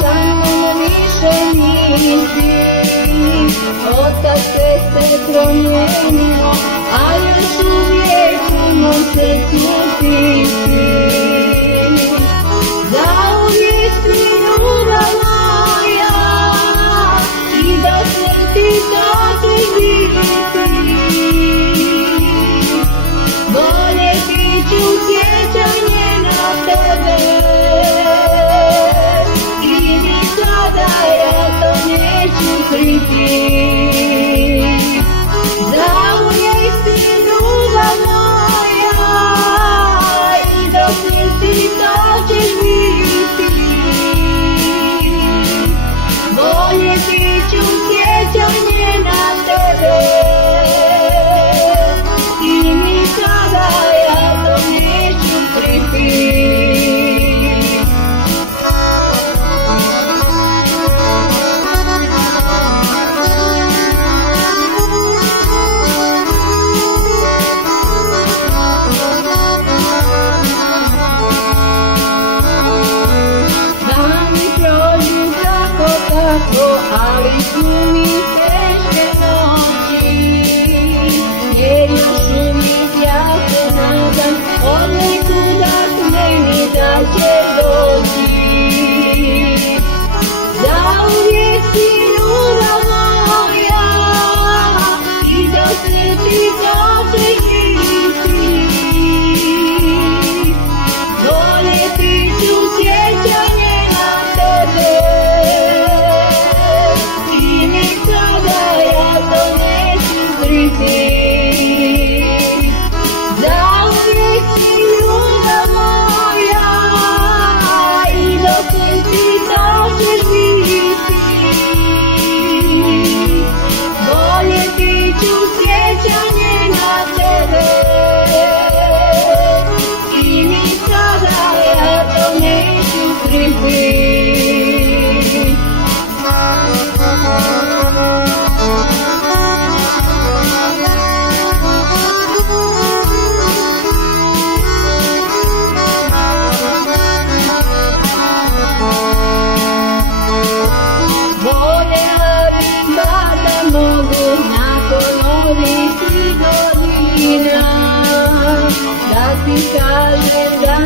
sa mnom više nisi. Otac se promijenio, a još uvijek u mom srcu ti si. Zauvijek si ljubav moja i do smrti to ćeš biti. Voljeti ću sjećanje na tebe i nikada ja to neću kriti. Zauvijek si ljubav moja i do smrti to ćeš biti. Voljeti ću sjećanje na tebe i nikada ja to neću kriti. Ali su mi teške noći, jer još uvijek ja se nadam od nekuda k meni da ćeš doći. Zauvijek si ljubav moja i do smrti to ćeš biti. Voljeti ću sjećanje na tebe i nikada ja to neću kriti. Zauvijek si ljubav moja i do smrti to ćeš biti. Voljeti ću sjećanje na tebe i nikada ja to neću kriti. Voljela bih da mogu nakon ovih godina da ti kažem da